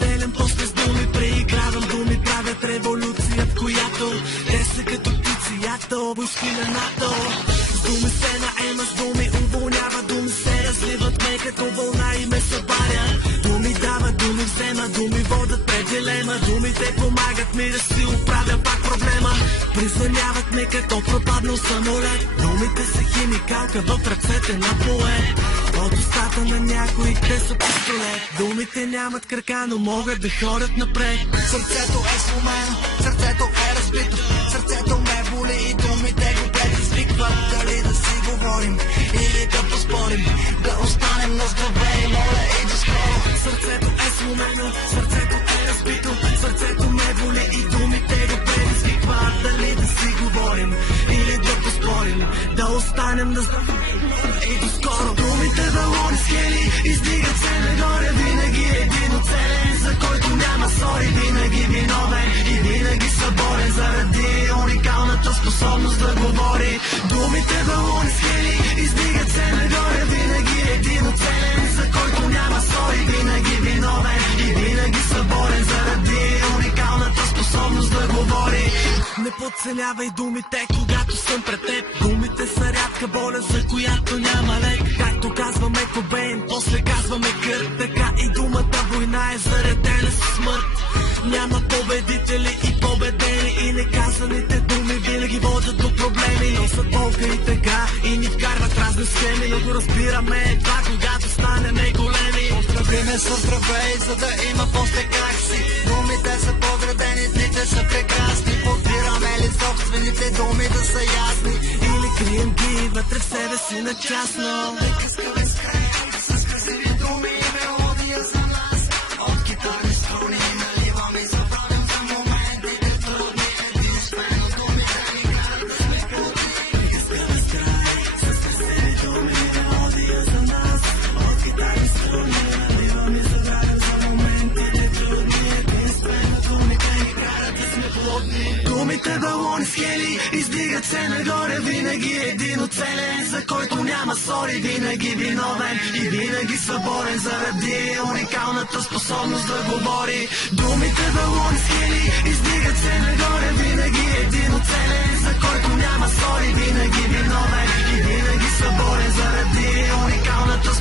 разделям после с думи, преигравам думи, правят революция, в която те са като птици, ято, войски на НАТО. С думи се наема, с думи уволнява, думи се разливат ме като вълна и ме събаря. Думи дават, думи взема, думи водят пред дилема, думите помагат ми да си оправя пак проблема. Призвъняват ме като пропаднал самолет, думите са химикалка в ръцете на поет. От устата на някой те са пистолет, думите нямат крака, но могат да ходят напред. Сърцето е сломено, сърцето е разбито, сърцето ме боли и думите го предизвикват. Дали да си говорим или да поспорим, да останем на здраве и моля и до скоро. Сърцето е сломено, сърцето е разбито, сърцето ме боли и думите го предизвикват. Дали да си говорим или да поспорим, да останем на здраве и до скоро. Думите балони скели издигат се нагоре, винаги един оцелен, за който няма сори, винаги виновен и винаги съборен заради уникалната способност да говори. Думите балони скели издигат се нагоре, винаги един оцелен, за който няма сори, винаги виновен и винаги съборен заради уникалната способност да говори. Не подценявай думите, когато съм пред теб. Думите са рядка боля, за която няма лек. Както казваме Кобейн, после казваме Кърт. Така и думата война е заредена с смърт. Няма победители и победени, и неказаните думи винаги водят до проблеми. Носят болка и така и ни вкарват разни схеми, но го разбираме едва когато станеме големи. Поздравиме с здравей, за да има после как си. Думите са подредени, трите са прекрасни. Подбираме ли собствените думи да са ясни, или крием ги вътре в себе си на частно. Приказкаме с край с красиви думи и мелодия за нас. От китарни струни наливаме и забравям за моментите трудни. Единствено думите ни карат да сме будни. Приказкаме с край с красиви думи и мелодия за нас. От китарни струни наливаме и забравям за моментите трудни. Единствено думите ни карат да сме плодни. Думите балони скели издигат се нагоре, винаги един оцелен, за който няма сори, винаги виновен и винаги съборен заради уникалната способност да говори. Думите балони скели издигат се нагоре, винаги един оцелен, за който няма сори, винаги виновен и винаги съборен заради уникалната